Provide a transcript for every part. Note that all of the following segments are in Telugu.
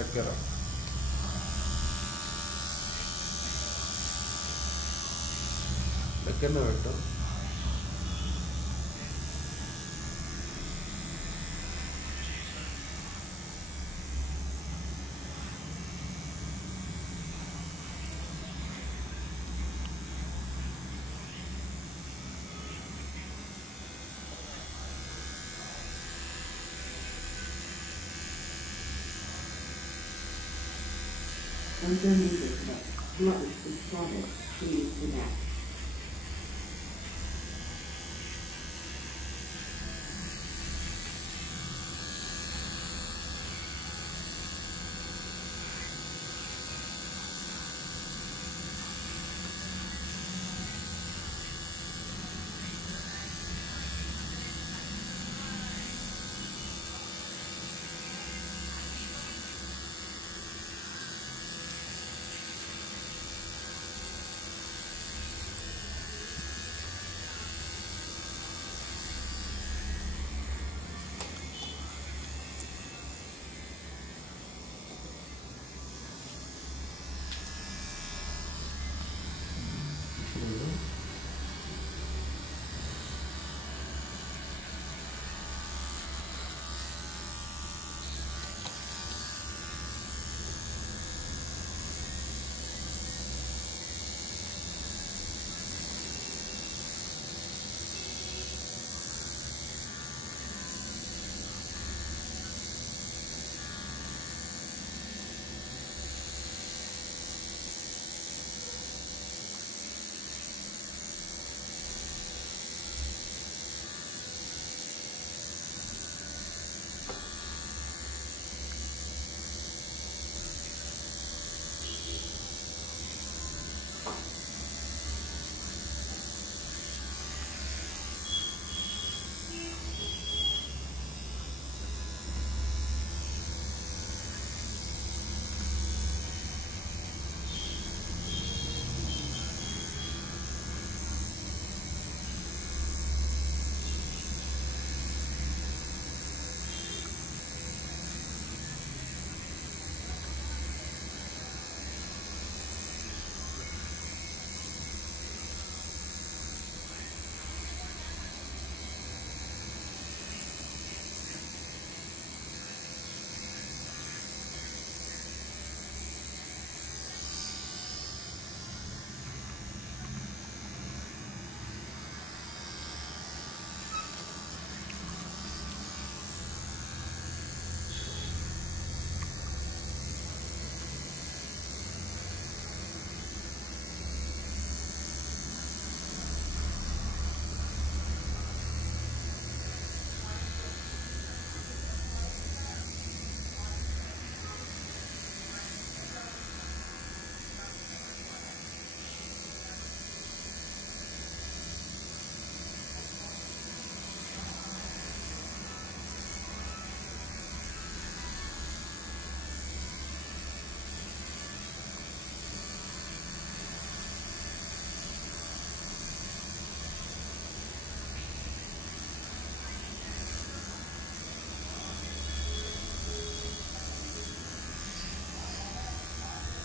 దగ్గర దగ్గరనే పెట్టు. Enter music list. Bluetooth subscriber. Please connect.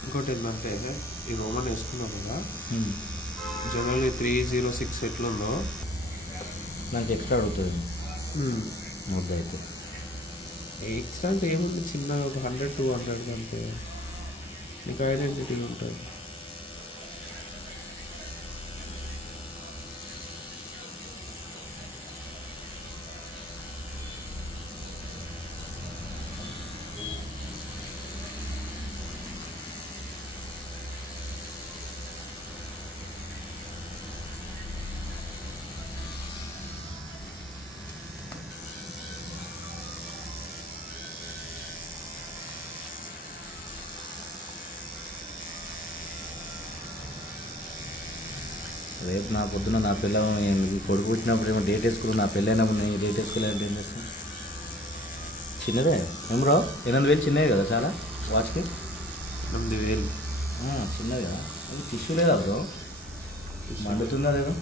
ఇంకోటి ఏంటంటే ఈ రోమన్ వేసుకున్నాం కదా, జనరల్గా 306 ఎట్లుందో నాకు ఎక్స్ట్రా అడుగుతుంది ముద్ద అయితే. ఎక్స్ట్రా అంటే ఏముంది, చిన్న ఒక 100-200 అంతే, నీకు ఐడెంటిటీ ఉంటుంది. రేపు నా పొద్దున నా పిల్ల కొడుకు పుట్టినప్పుడు ఏమో డేట్ వేసుకున్నాను, నా పెళ్ళైనప్పుడు నేను డేట్ వేసుకోలేదు. ఏం చేస్తాను? చిన్నదే ఏమో 8,000 చిన్నదే కదా చాలా వాచ్కి. 8,000 చిన్నది కదా, అది టిష్యూ లేదా బ్రో, మండుతుందా లేదా?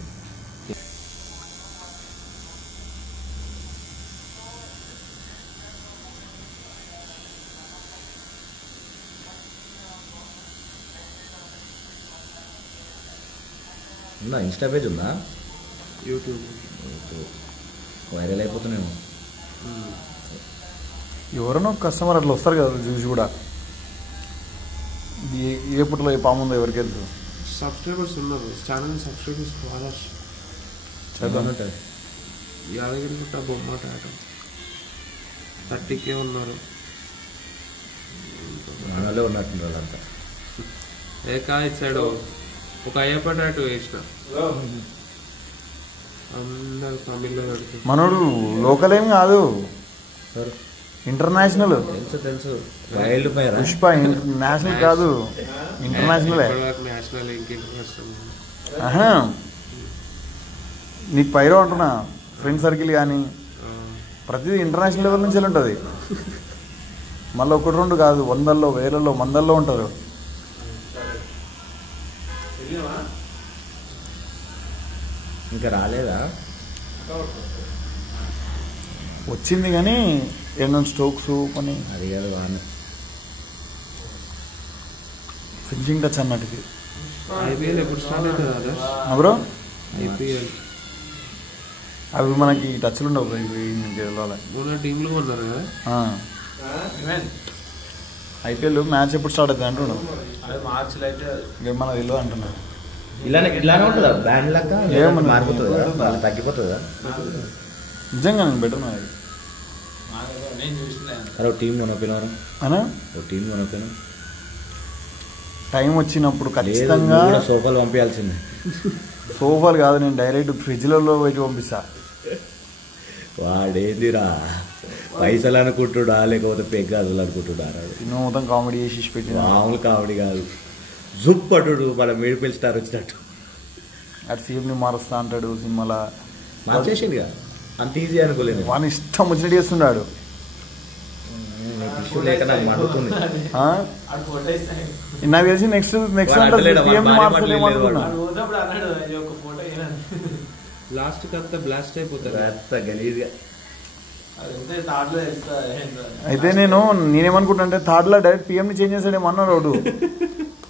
ఉందా ఇన్స్టా పేజ్ ఉందా? యూట్యూబ్ వైరల్ అయిపోతున్నాయేమో. ఎవరైనా కస్టమర్ అట్లా వస్తారు కదా చూసి కూడా ఏ పుట్టలో ఏ పాము ఉందో ఎవరికి తెలుసు. సబ్స్క్రైబర్స్ ఉన్నారు, ఛానల్ సబ్స్క్రైబ్ చేసుకోవాలి. ఉంటుంది యాదగిరి గుట్ట బొమ్మట 30K ఉన్నారు. మనలో ఉన్నట్టు వాళ్ళంతా. ఇటు సైడ్ ఒక అయ్యప్ప టాటూ వేసిన, అందరు తమిళ్లో పెడుతుంది. మనోడు లోకల్ ఏం కాదు, ఇంటర్నేషనల్. తెలుసు వైల్డ్ ఫైర్ పుష్ప నేషనల్ కాదు, ఇంటర్నేషనల్. National international. నీకు పైరో అంటున్నా, ఫ్రెండ్ సర్కిల్ కానీ ప్రతిదీ ఇంటర్నేషనల్ లెవెల్ నుంచి ఉంటుంది. మళ్ళీ 1-2 కాదు, 100ల్లో 1000ల్లో 100ల్లో ఉంటారు. ఇంకా రాలేదా? వచ్చింది కానీ ఏంటో స్ట్రోక్స్ పని అది కాదు వాన ఫినిషింగ్ టచ్ అన్నట్టుది. IPL ఎప్పుడు స్టార్ట్ అవుతుంది ఆదర్శ్? బ్రో IPL అవి మనకి టచ్లు ఉండవు బ్రో. ఇవి వెళ్ళాలి. 3 టీంలు కొన్నారు కదా. IPL మ్యాచ్ ఎప్పుడు స్టార్ట్ అవుతుంది అంటున్నావు? ఇక మనకు తెలియదు అంటున్నాను. ఇలానే ఉంటుందా బ్యాండ్ లెక్క? మారిపోతుందా, తగ్గిపోతుందా? నిజంగా నేను బెటర్ అది. అరే టీం కొనపోయినారు అనా టీం కొనపోయినా టైం వచ్చినప్పుడు ఖచ్చితంగా సోఫాలు పంపించాల్సిందే. సోఫాలు కాదు, నేను డైరెక్ట్ ఫ్రిడ్జ్లలో పెట్టి పంపిస్తా. వాడేందిరా పైసలు అనుకుంటుడా లేకపోతే పెగ్గాదులు అనుకుంటుడా? సినిమా మొత్తం కామెడీ చేసి పెట్టి మామూలు కామెడీ కాదు, జుప్ పట్టుడు మన మేడిపల్లి స్టార్ వచ్చినట్టు. అటు సీఎంని మారుస్తా అంటాడు సినిమాలో. మార్చేసింది అంత ఈజీ అనుకోలేదు. వాని ఇష్టం వచ్చినట్టు చేస్తున్నాడు. ఇష్యూ లేక నాకు మండుతుంది. నాకు తెలిసి నెక్స్ట్ సీఎంని మార్చలేము అనుకున్నా. లాస్ట్ అంతా బ్లాస్ట్ అయిపోతారు గలీజ్గా. అయితే నేనేమనుకుంటా అంటే థర్డ్లో డైరెక్ట్ పిఎంని చేంజ్ చేసాడేమో అన్నాడు. వాడు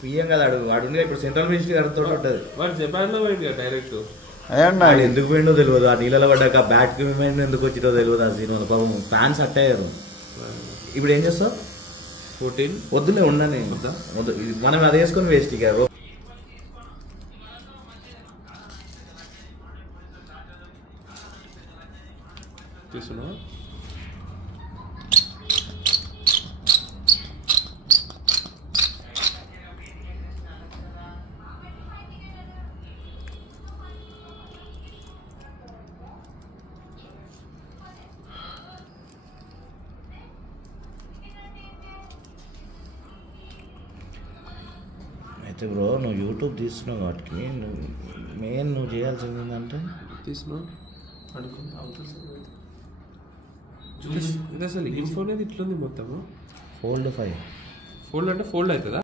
పిఎం కదా, వాడు ఇప్పుడు సెంట్రల్ మినిస్టర్ గారితో ఉంటుంది. వాడు జపాన్ లో పోయింది డైరెక్ట్. ఎందుకు పోయిందో తెలియదు, ఆ నీళ్ళలో పడ్డాక బ్యాట్ ఎందుకు వచ్చిందో తెలియదు. ఆ సినిమాలో పాపం ఫ్యాన్స్ అట్టయ్యారు. ఇప్పుడు ఏం చేస్తావు? 14 వద్దులే ఉండని వద్దు, మనం అది వేసుకొని వేస్ట్. ఇక తీసుకున్నా అయితే బ్రో, నువ్వు యూట్యూబ్ తీస్తున్నావు కాబట్టి నువ్వు చేయాల్సింది ఏంటంటే తీసుకున్నా ఇది అసలు ఈ ఫోన్ అనేది ఇట్లుంది మొత్తము. Fold 5 ఫోల్డ్ అంటే ఫోల్డ్ అవుతుందా?